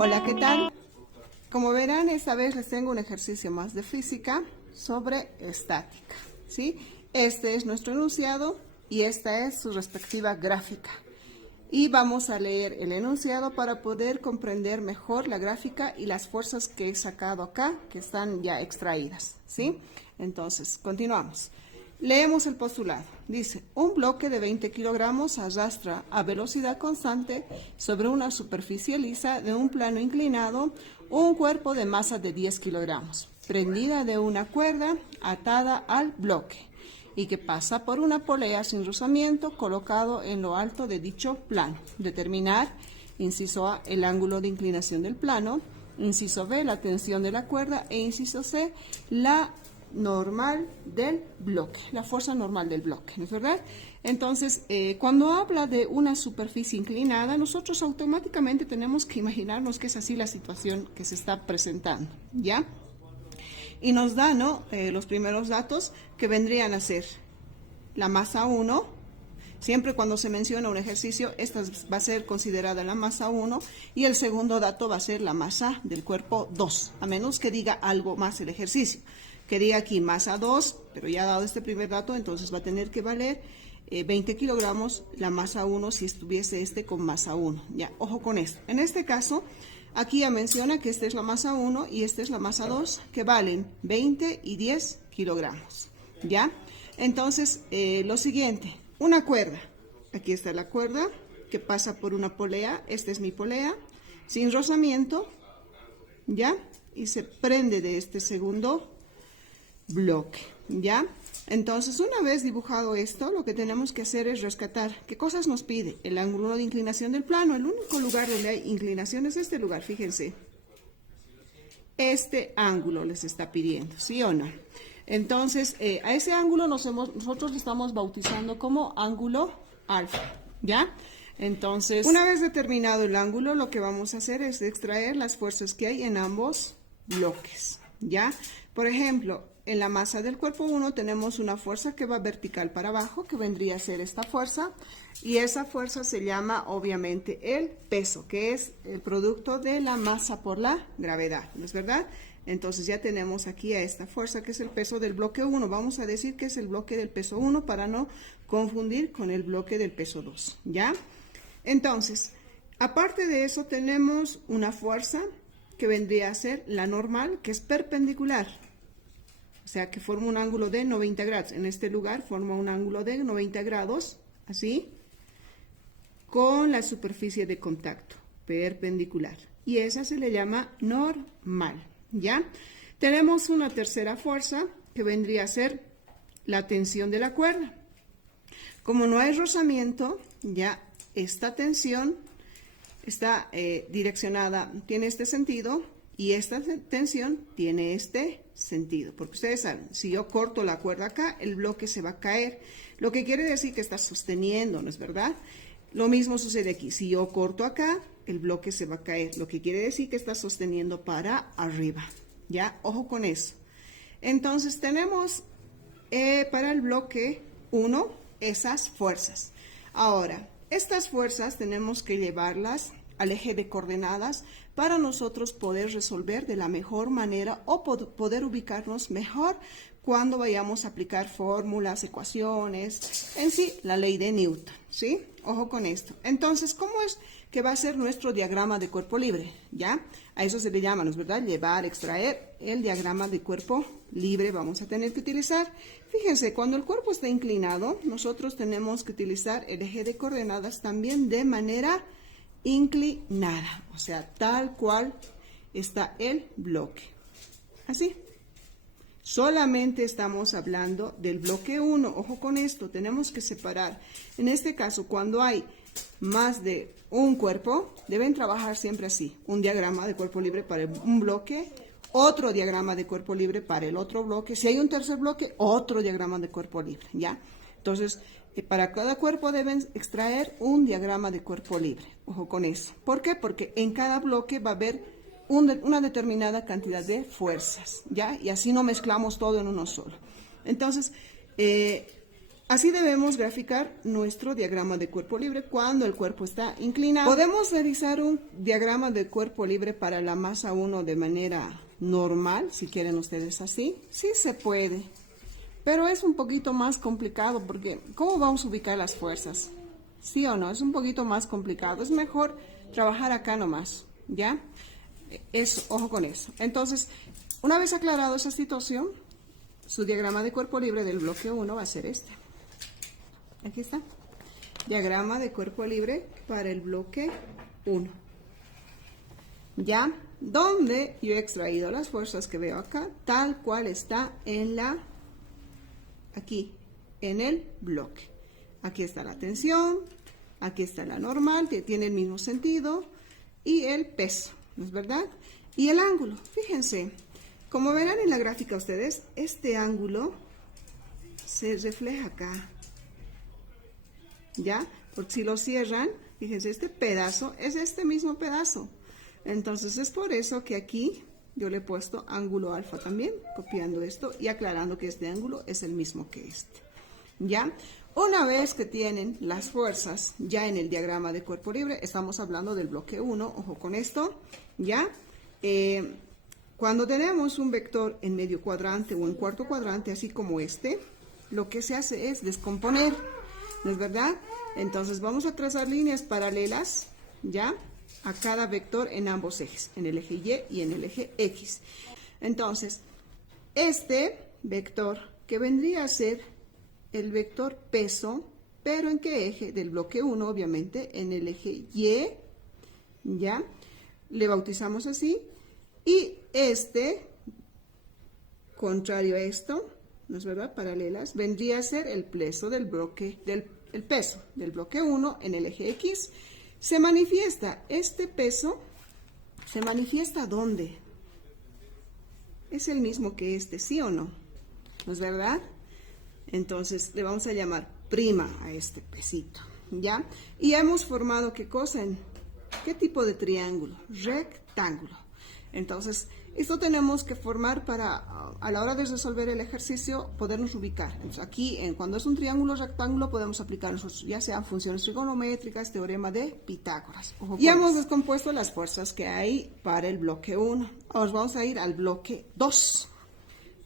Hola, ¿qué tal? Como verán, esta vez les tengo un ejercicio más de física sobre estática, ¿sí? Este es nuestro enunciado y esta es su respectiva gráfica. Y vamos a leer el enunciado para poder comprender mejor la gráfica y las fuerzas que he sacado acá, que están ya extraídas, ¿sí? Entonces, continuamos. Leemos el postulado. Dice, un bloque de 20 kilogramos arrastra a velocidad constante sobre una superficie lisa de un plano inclinado un cuerpo de masa de 10 kilogramos, prendida de una cuerda atada al bloque y que pasa por una polea sin rozamiento colocado en lo alto de dicho plano. Determinar, inciso A, el ángulo de inclinación del plano, inciso B, la tensión de la cuerda e inciso C, la normal del bloque, la fuerza normal del bloque, ¿no es verdad? Entonces, cuando habla de una superficie inclinada, nosotros automáticamente tenemos que imaginarnos que es así la situación que se está presentando, ¿ya? Y nos da, ¿no? Los primeros datos que vendrían a ser la masa 1. Siempre cuando se menciona un ejercicio, esta va a ser considerada la masa 1 y el segundo dato va a ser la masa del cuerpo 2, a menos que diga algo más el ejercicio. Que diga aquí masa 2, pero ya dado este primer dato, entonces va a tener que valer 20 kilogramos la masa 1 si estuviese con masa 1. Ya, ojo con esto. En este caso, aquí ya menciona que esta es la masa 1 y esta es la masa 2, que valen 20 y 10 kilogramos. ¿Ya? Entonces, lo siguiente, una cuerda. Aquí está la cuerda que pasa por una polea. Esta es mi polea, sin rozamiento, ¿ya? Y se prende de este segundo bloque, ¿ya? Entonces, una vez dibujado esto, lo que tenemos que hacer es rescatar. ¿Qué cosas nos pide? El ángulo de inclinación del plano. El único lugar donde hay inclinación es este lugar, fíjense. Este ángulo les está pidiendo, ¿sí o no? Entonces, a ese ángulo nosotros le estamos bautizando como ángulo alfa, ¿ya? Entonces, una vez determinado el ángulo, lo que vamos a hacer es extraer las fuerzas que hay en ambos bloques, ¿ya? Por ejemplo, en la masa del cuerpo 1 tenemos una fuerza que va vertical para abajo, que vendría a ser esta fuerza, y esa fuerza se llama obviamente el peso, que es el producto de la masa por la gravedad, ¿no es verdad? Entonces ya tenemos aquí a esta fuerza que es el peso del bloque 1, vamos a decir que es el bloque del peso 1 para no confundir con el bloque del peso 2, ¿ya? Entonces, aparte de eso tenemos una fuerza que vendría a ser la normal, que es perpendicular. O sea, que forma un ángulo de 90 grados. En este lugar forma un ángulo de 90 grados, así, con la superficie de contacto, perpendicular. Y esa se le llama normal, ¿ya? Tenemos una tercera fuerza, que vendría a ser la tensión de la cuerda. Como no hay rozamiento, ya esta tensión está direccionada, tiene este sentido, y esta tensión tiene este sentido, porque ustedes saben, si yo corto la cuerda acá, el bloque se va a caer, lo que quiere decir que está sosteniendo, ¿no es verdad? Lo mismo sucede aquí, si yo corto acá, el bloque se va a caer, lo que quiere decir que está sosteniendo para arriba, ¿ya? Ojo con eso. Entonces tenemos para el bloque 1 esas fuerzas. Ahora, estas fuerzas tenemos que llevarlas al eje de coordenadas para nosotros poder resolver de la mejor manera o poder ubicarnos mejor cuando vayamos a aplicar fórmulas, ecuaciones, en sí, la ley de Newton, ¿sí? Ojo con esto. Entonces, ¿cómo es que va a ser nuestro diagrama de cuerpo libre? ¿Ya? A eso se le llama, ¿no es verdad? Llevar, extraer el diagrama de cuerpo libre vamos a tener que utilizar. Fíjense, cuando el cuerpo está inclinado, nosotros tenemos que utilizar el eje de coordenadas también de manera inclinada, o sea, tal cual está el bloque. Así. Solamente estamos hablando del bloque 1. Ojo con esto, tenemos que separar. En este caso, cuando hay más de un cuerpo, deben trabajar siempre así. Un diagrama de cuerpo libre para un bloque, otro diagrama de cuerpo libre para el otro bloque. Si hay un tercer bloque, otro diagrama de cuerpo libre, ¿ya? Entonces, para cada cuerpo deben extraer un diagrama de cuerpo libre. Ojo con eso. ¿Por qué? Porque en cada bloque va a haber una determinada cantidad de fuerzas, ¿ya? Y así no mezclamos todo en uno solo. Entonces, Así debemos graficar nuestro diagrama de cuerpo libre cuando el cuerpo está inclinado. Podemos realizar un diagrama de cuerpo libre para la masa 1 de manera normal, si quieren ustedes así. Sí se puede, pero es un poquito más complicado porque ¿cómo vamos a ubicar las fuerzas? ¿Sí o no? Es un poquito más complicado. Es mejor trabajar acá nomás, ¿ya? Ojo con eso. Entonces, una vez aclarado esa situación, su diagrama de cuerpo libre del bloque 1 va a ser este. Aquí está. Diagrama de cuerpo libre para el bloque 1. ¿Ya? Donde yo he extraído las fuerzas que veo acá, tal cual está aquí, en el bloque. Aquí está la tensión, aquí está la normal, que tiene el mismo sentido, y el peso, ¿no es verdad? Y el ángulo, fíjense, como verán en la gráfica ustedes, este ángulo se refleja acá. ¿Ya? Porque si lo cierran, fíjense, este pedazo es este mismo pedazo. Entonces es por eso que aquí yo le he puesto ángulo alfa también, copiando esto y aclarando que este ángulo es el mismo que este. ¿Ya? Una vez que tienen las fuerzas ya en el diagrama de cuerpo libre, estamos hablando del bloque 1, ojo con esto, ¿ya? Cuando tenemos un vector en medio cuadrante o en cuarto cuadrante, así como este, lo que se hace es descomponer, ¿no es verdad? Entonces vamos a trazar líneas paralelas, ¿ya? A cada vector en ambos ejes, en el eje Y y en el eje X. Entonces, este vector que vendría a ser el vector peso, pero ¿en qué eje? Del bloque 1, obviamente, en el eje Y, ¿ya? Le bautizamos así. Y este, contrario a esto, ¿no es verdad? Paralelas, vendría a ser el peso del bloque, el peso del bloque 1 en el eje X. Se manifiesta, este peso, ¿se manifiesta dónde? Es el mismo que este, ¿sí o no? ¿No es verdad? Entonces le vamos a llamar prima a este pesito, ¿ya? Y hemos formado, ¿qué cosa? ¿Qué tipo de triángulo? Rectángulo. Entonces, esto tenemos que formar para, a la hora de resolver el ejercicio, podernos ubicar. Entonces, aquí, cuando es un triángulo rectángulo, podemos aplicar nosotros, ya sean funciones trigonométricas, teorema de Pitágoras. Ya hemos descompuesto las fuerzas que hay para el bloque 1. Ahora vamos a ir al bloque 2.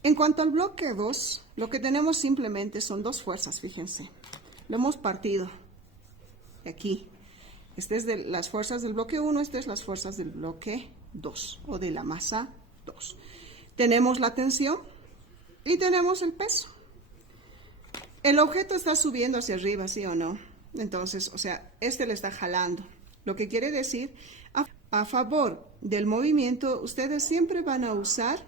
En cuanto al bloque 2, lo que tenemos simplemente son dos fuerzas, fíjense. Lo hemos partido aquí. Este es de las fuerzas del bloque 1, este es las fuerzas del bloque 2 o de la masa 2. Tenemos la tensión y tenemos el peso. El objeto está subiendo hacia arriba, ¿sí o no? Entonces, o sea, este le está jalando. Lo que quiere decir, a favor del movimiento, ustedes siempre van a usar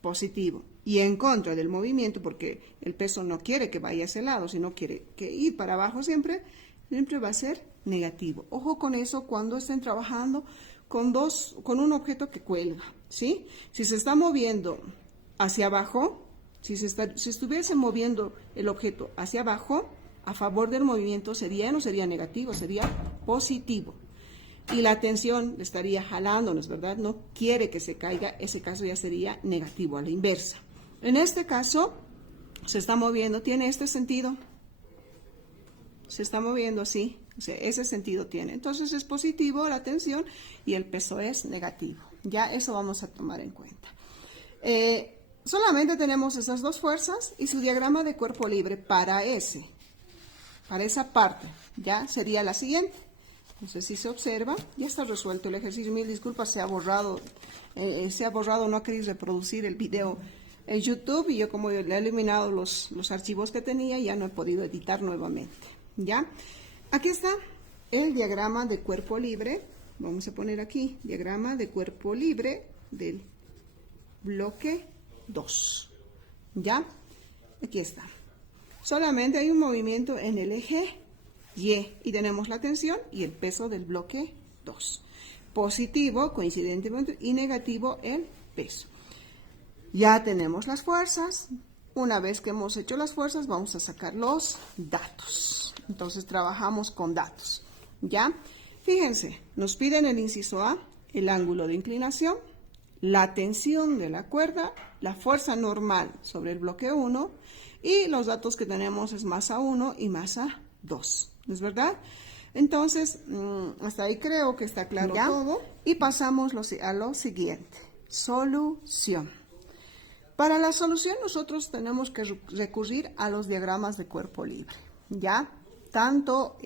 positivo. Y en contra del movimiento, porque el peso no quiere que vaya a ese lado, sino quiere que ir para abajo siempre va a ser negativo. Ojo con eso cuando estén trabajando con un objeto que cuelga, ¿sí? Si se está moviendo hacia abajo, si estuviese moviendo el objeto hacia abajo, a favor del movimiento no sería negativo, sería positivo. Y la tensión le estaría jalando, ¿no es verdad? No quiere que se caiga, ese caso ya sería negativo, a la inversa. En este caso, se está moviendo, tiene este sentido, se está moviendo así, o sea, ese sentido tiene. Entonces es positivo la tensión y el peso es negativo. Ya eso vamos a tomar en cuenta. Solamente tenemos esas dos fuerzas y su diagrama de cuerpo libre para esa parte, ya sería la siguiente. Entonces, si se observa, ya está resuelto el ejercicio. Mil disculpas, se ha borrado, no queréis reproducir el video en YouTube y yo como le he eliminado los archivos que tenía, ya no he podido editar nuevamente, ¿ya? Aquí está el diagrama de cuerpo libre. Vamos a poner aquí, diagrama de cuerpo libre del bloque 2, ¿ya? Aquí está. Solamente hay un movimiento en el eje y tenemos la tensión y el peso del bloque 2. Positivo, coincidentemente, y negativo el peso. Ya tenemos las fuerzas. Una vez que hemos hecho las fuerzas, vamos a sacar los datos. Entonces, trabajamos con datos. ¿Ya? Fíjense, nos piden el inciso A, el ángulo de inclinación, la tensión de la cuerda, la fuerza normal sobre el bloque 1 Y los datos que tenemos es masa 1 y masa 2, ¿es verdad? Entonces, hasta ahí creo que está claro todo. Y pasamos a lo siguiente, solución. Para la solución nosotros tenemos que recurrir a los diagramas de cuerpo libre, ¿ya? Tanto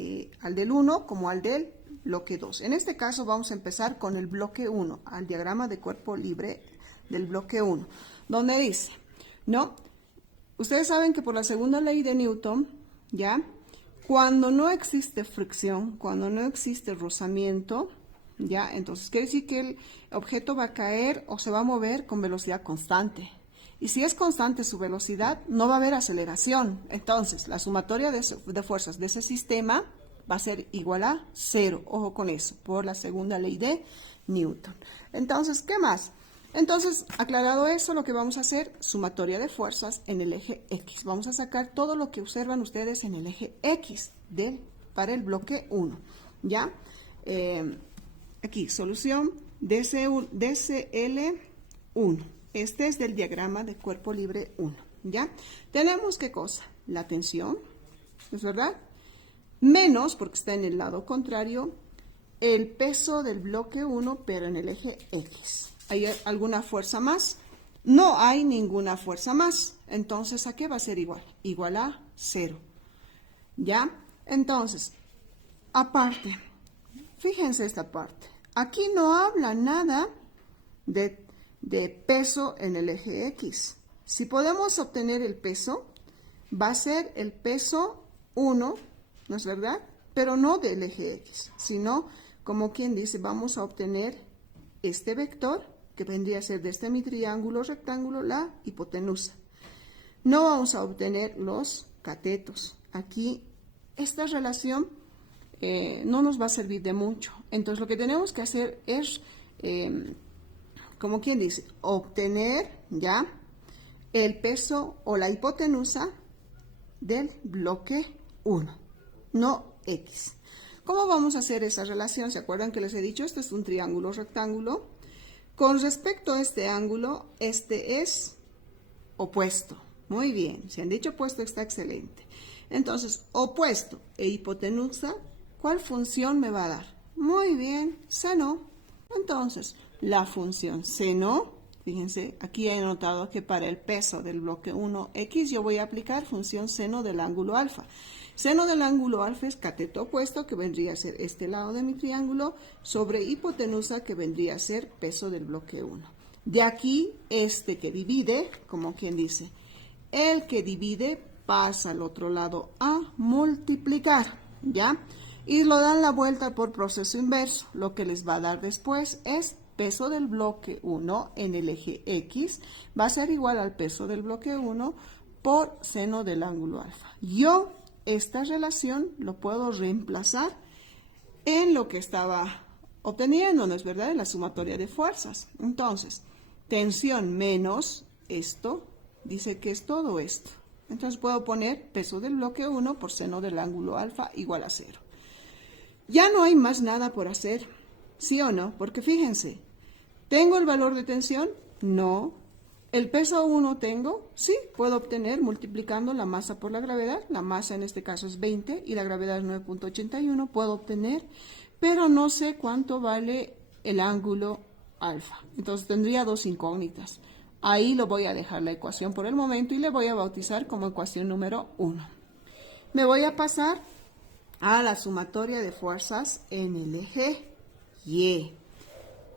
al del 1 como al del bloque 2. En este caso vamos a empezar con el bloque 1, al diagrama de cuerpo libre del bloque 1, donde dice, ¿no? Ustedes saben que por la segunda ley de Newton, ¿ya? Cuando no existe fricción, cuando no existe rozamiento, ¿ya? Entonces quiere decir que el objeto va a caer o se va a mover con velocidad constante. Y si es constante su velocidad, no va a haber aceleración. Entonces, la sumatoria de fuerzas de ese sistema va a ser igual a 0. Ojo con eso, por la segunda ley de Newton. Entonces, ¿qué más? Entonces, aclarado eso, lo que vamos a hacer, sumatoria de fuerzas en el eje X. Vamos a sacar todo lo que observan ustedes en el eje X para el bloque 1. ¿Ya? Aquí, solución DCL1. Este es del diagrama de cuerpo libre 1, ¿ya? Tenemos, ¿qué cosa? La tensión, ¿es verdad? Menos, porque está en el lado contrario, el peso del bloque 1, pero en el eje X. ¿Hay alguna fuerza más? No hay ninguna fuerza más. Entonces, ¿a qué va a ser igual? Igual a 0, ¿ya? Entonces, aparte, fíjense esta parte. Aquí no habla nada de peso en el eje X. Si podemos obtener el peso, va a ser el peso 1, ¿no es verdad? Pero no del eje X, sino, como quien dice, vamos a obtener este vector, que vendría a ser de este mi triángulo rectángulo, la hipotenusa. No vamos a obtener los catetos. Aquí, esta relación no nos va a servir de mucho. Entonces, lo que tenemos que hacer es como quien dice, obtener ya el peso o la hipotenusa del bloque 1, no X. ¿Cómo vamos a hacer esa relación? ¿Se acuerdan que les he dicho? Este es un triángulo rectángulo. Con respecto a este ángulo, este es opuesto. Muy bien, si han dicho opuesto está excelente. Entonces, opuesto e hipotenusa, ¿cuál función me va a dar? Muy bien, seno. Entonces, la función seno, fíjense, aquí he anotado que para el peso del bloque 1X yo voy a aplicar función seno del ángulo alfa. Seno del ángulo alfa es cateto opuesto, que vendría a ser este lado de mi triángulo, sobre hipotenusa, que vendría a ser peso del bloque 1. De aquí, este que divide, como quien dice, el que divide pasa al otro lado a multiplicar, ¿ya? Y lo dan la vuelta por proceso inverso. Lo que les va a dar después es peso del bloque 1 en el eje X va a ser igual al peso del bloque 1 por seno del ángulo alfa. Yo esta relación lo puedo reemplazar en lo que estaba obteniendo, ¿no es verdad? En la sumatoria de fuerzas. Entonces, tensión menos esto, dice que es todo esto. Entonces puedo poner peso del bloque 1 por seno del ángulo alfa igual a 0. Ya no hay más nada por hacer, ¿sí o no? Porque fíjense, ¿tengo el valor de tensión? No. ¿El peso 1 tengo? Sí, puedo obtener multiplicando la masa por la gravedad. La masa en este caso es 20 y la gravedad es 9.81. Puedo obtener, pero no sé cuánto vale el ángulo alfa. Entonces tendría dos incógnitas. Ahí lo voy a dejar la ecuación por el momento y le voy a bautizar como ecuación número 1. Me voy a pasar a la sumatoria de fuerzas en el eje Y.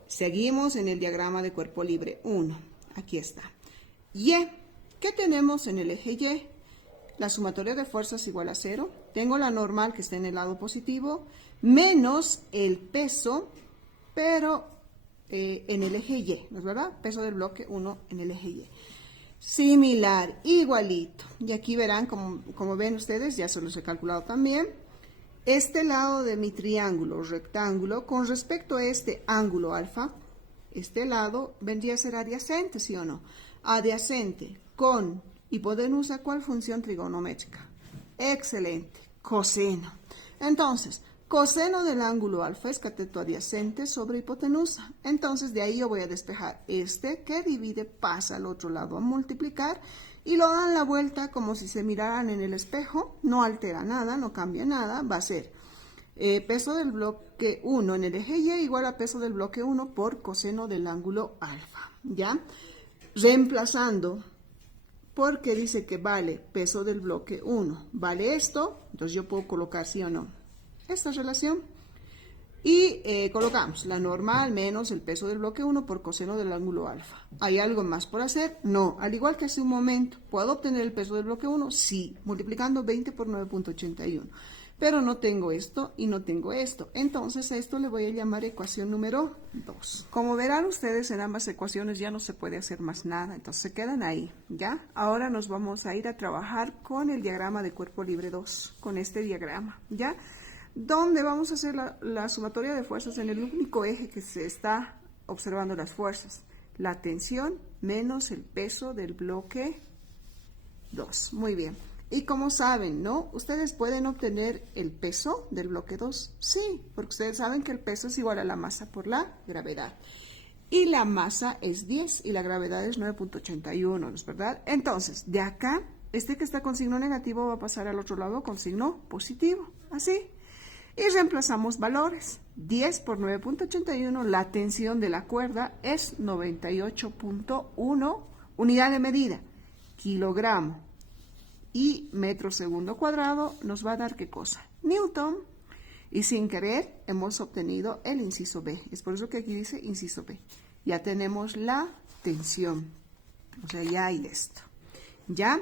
Seguimos en el diagrama de cuerpo libre 1. Aquí está. Y. ¿Qué tenemos en el eje Y? La sumatoria de fuerzas igual a 0. Tengo la normal que está en el lado positivo, menos el peso, pero en el eje Y, ¿no es verdad? Peso del bloque 1 en el eje Y. Similar, igualito. Y aquí verán, como ven ustedes, ya se los he calculado también. Este lado de mi triángulo rectángulo, con respecto a este ángulo alfa, este lado vendría a ser adyacente, ¿sí o no? Adyacente con hipotenusa, ¿cuál función trigonométrica? Excelente, coseno. Entonces, coseno del ángulo alfa es cateto adyacente sobre hipotenusa. Entonces, de ahí yo voy a despejar este que divide, pasa al otro lado a multiplicar, y lo dan la vuelta como si se miraran en el espejo, no altera nada, no cambia nada, va a ser peso del bloque 1 en el eje Y igual a peso del bloque 1 por coseno del ángulo alfa, ¿ya? Reemplazando, porque dice que vale peso del bloque 1, vale esto, entonces yo puedo colocar sí o no esta relación y colocamos la normal menos el peso del bloque 1 por coseno del ángulo alfa. ¿Hay algo más por hacer? No, al igual que hace un momento, ¿puedo obtener el peso del bloque 1? Sí, multiplicando 20 por 9.81. Pero no tengo esto y no tengo esto. Entonces a esto le voy a llamar ecuación número 2. Como verán ustedes, en ambas ecuaciones ya no se puede hacer más nada, entonces se quedan ahí, ¿ya? Ahora nos vamos a ir a trabajar con el diagrama de cuerpo libre 2, con este diagrama, ¿ya? Donde vamos a hacer la sumatoria de fuerzas en el único eje que se está observando las fuerzas. La tensión menos el peso del bloque 2. Muy bien. Y como saben, ¿no? ¿Ustedes pueden obtener el peso del bloque 2? Sí, porque ustedes saben que el peso es igual a la masa por la gravedad. Y la masa es 10 y la gravedad es 9.81, ¿no es verdad? Entonces, de acá, este que está con signo negativo va a pasar al otro lado con signo positivo. Así. Y reemplazamos valores. 10 por 9.81, la tensión de la cuerda es 98.1 unidad de medida, kilogramo. Y metro segundo cuadrado nos va a dar ¿qué cosa? Newton. Y sin querer hemos obtenido el inciso B. Es por eso que aquí dice inciso B. Ya tenemos la tensión. O sea, ya hay esto. ¿Ya?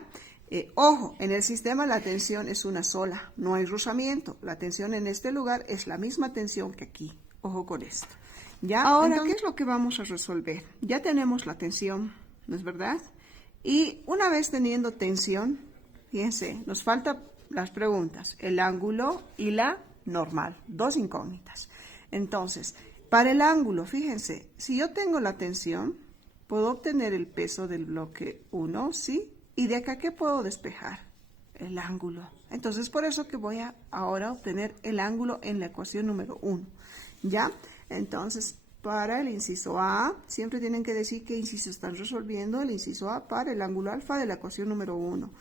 Ojo, en el sistema la tensión es una sola, no hay rozamiento. La tensión en este lugar es la misma tensión que aquí. Ojo con esto. ¿Ya? Ahora, entonces, ¿qué es lo que vamos a resolver? Ya tenemos la tensión, ¿no es verdad? Y una vez teniendo tensión, fíjense, nos faltan las preguntas, el ángulo y la normal, dos incógnitas. Entonces, para el ángulo, fíjense, si yo tengo la tensión, puedo obtener el peso del bloque 1, ¿sí? Y de acá, ¿qué puedo despejar? El ángulo. Entonces, por eso que voy a ahora obtener el ángulo en la ecuación número 1. ¿Ya? Entonces, para el inciso A, siempre tienen que decir qué inciso están resolviendo. El inciso A para el ángulo alfa de la ecuación número 1.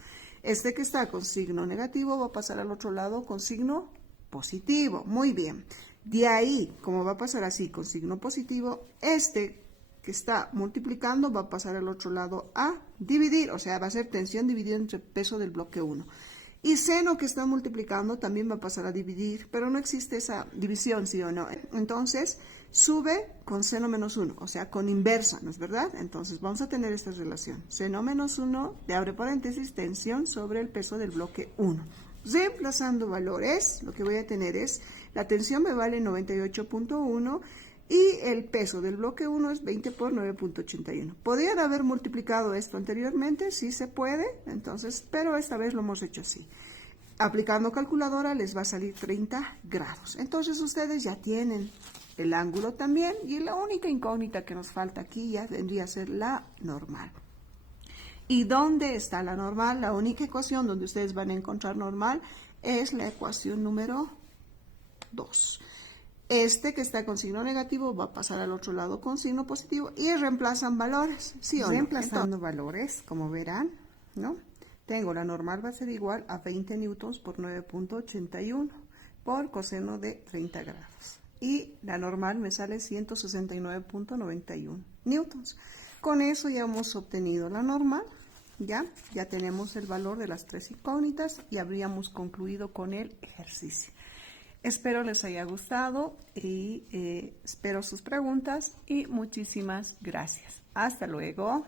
Este que está con signo negativo va a pasar al otro lado con signo positivo. Muy bien. De ahí, como va a pasar así con signo positivo, este que está multiplicando va a pasar al otro lado a dividir, o sea, va a ser tensión dividida entre peso del bloque 1. Y seno que está multiplicando también va a pasar a dividir, pero no existe esa división, ¿sí o no? Entonces, sube con seno menos 1, o sea, con inversa, ¿no es verdad? Entonces, vamos a tener esta relación. Seno menos 1, le abre paréntesis, tensión sobre el peso del bloque 1. Reemplazando valores, lo que voy a tener es, la tensión me vale 98.1, y el peso del bloque 1 es 20 por 9.81. ¿Podrían haber multiplicado esto anteriormente? Sí se puede, entonces, pero esta vez lo hemos hecho así. Aplicando calculadora les va a salir 30 grados. Entonces ustedes ya tienen el ángulo también y la única incógnita que nos falta aquí ya vendría a ser la normal. ¿Y dónde está la normal? La única ecuación donde ustedes van a encontrar normal es la ecuación número 2. Este que está con signo negativo va a pasar al otro lado con signo positivo y reemplazan valores, ¿sí o no? Reemplazando valores, como verán, ¿no? Tengo la normal va a ser igual a 20 newtons por 9.81 por coseno de 30 grados. Y la normal me sale 169.91 newtons. Con eso ya hemos obtenido la normal, ya tenemos el valor de las tres incógnitas y habríamos concluido con el ejercicio. Espero les haya gustado y espero sus preguntas y muchísimas gracias. Hasta luego.